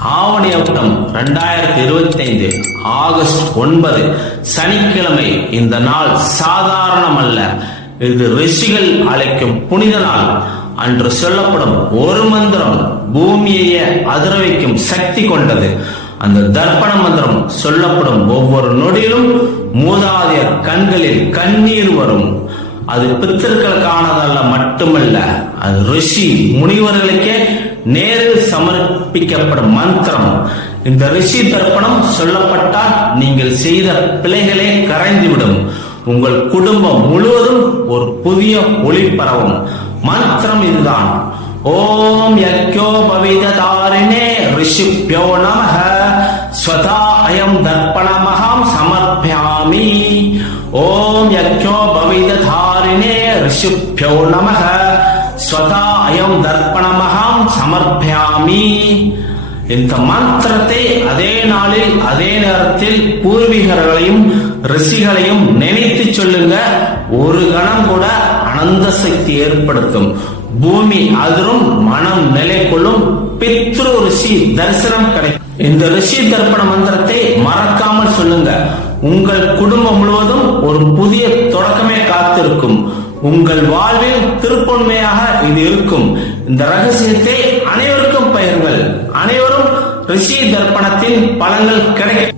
ஆவணி அவுட்டம் ரெண்டாயிரத்தி இருபத்தி ஐந்து ஆகஸ்ட் ஒன்பது சனிக்கிழமை இந்த நாள் சாதாரணமல்ல. இது ரிஷிகள் அழைக்கும் புனித நாள். அன்று சொல்லப்படும் ஒரு மந்திரம் பூமியையே அதிர வைக்கும் சக்தி கொண்டது. அந்த தர்ப்பண மந்திரம் சொல்லப்படும் ஒவ்வொரு நொடியிலும் மூதாதையர் கண்களில் கண்ணீர் வரும். அது பித்தர்களுக்கானதல்ல மட்டுமல்ல அது ரிஷி முனிவர்களுக்கே நேரில் சமர்ப்பிக்கப்படும் மந்திரம். இந்த ரிஷி தர்ப்பணம் சொல்லப்பட்டால் நீங்கள் செய்த பிழைகளே கரைந்துவிடும். உங்கள் குடும்பம் முழுவதும் ஒரு புதிய ஒளி பரவும். மந்திரம் இதுதான். ஓம் யக்யோ பவிததாரிணே ரிஷிப்யோ நமः ஸ்வதா அயம் தர்ப்பணமகம் சமர்ப்பியாமி. ஓம் யக்யோ பவிததாரிணே ரிஷிப்யோ நமக ஸ்வதா அயம் தர்ப்பணமகம் சமர்ப்பியாமி இந்த மந்திரத்தை அதே நாளில் அதே நேரத்தில் பூர்வீகர்களையும் ரிஷிகளையும் நினைத்து சொல்லுங்க ஒரு கணம் கூட அனந்த சக்தி ஏற்படுத்தும் பூமி அதிரும் மனம் நிலை கொள்ளும் பித்ரு ரிஷி தரிசனம் கிடைக்கும் இந்த ரிஷி தர்ப்பண மந்திரத்தை மறக்காமல் சொல்லுங்க உங்கள் குடும்பம் முழுவதும் ஒரு புதிய இருக்கும் உங்கள் வாழ்வில் திருப்பொன்மையாக இது இருக்கும். இந்த ரகசியத்தை அனைவருக்கும் பயிர்கள் அனைவரும் ரிஷி தர்ப்பணத்தின் பலன்கள் கிடைக்கும்.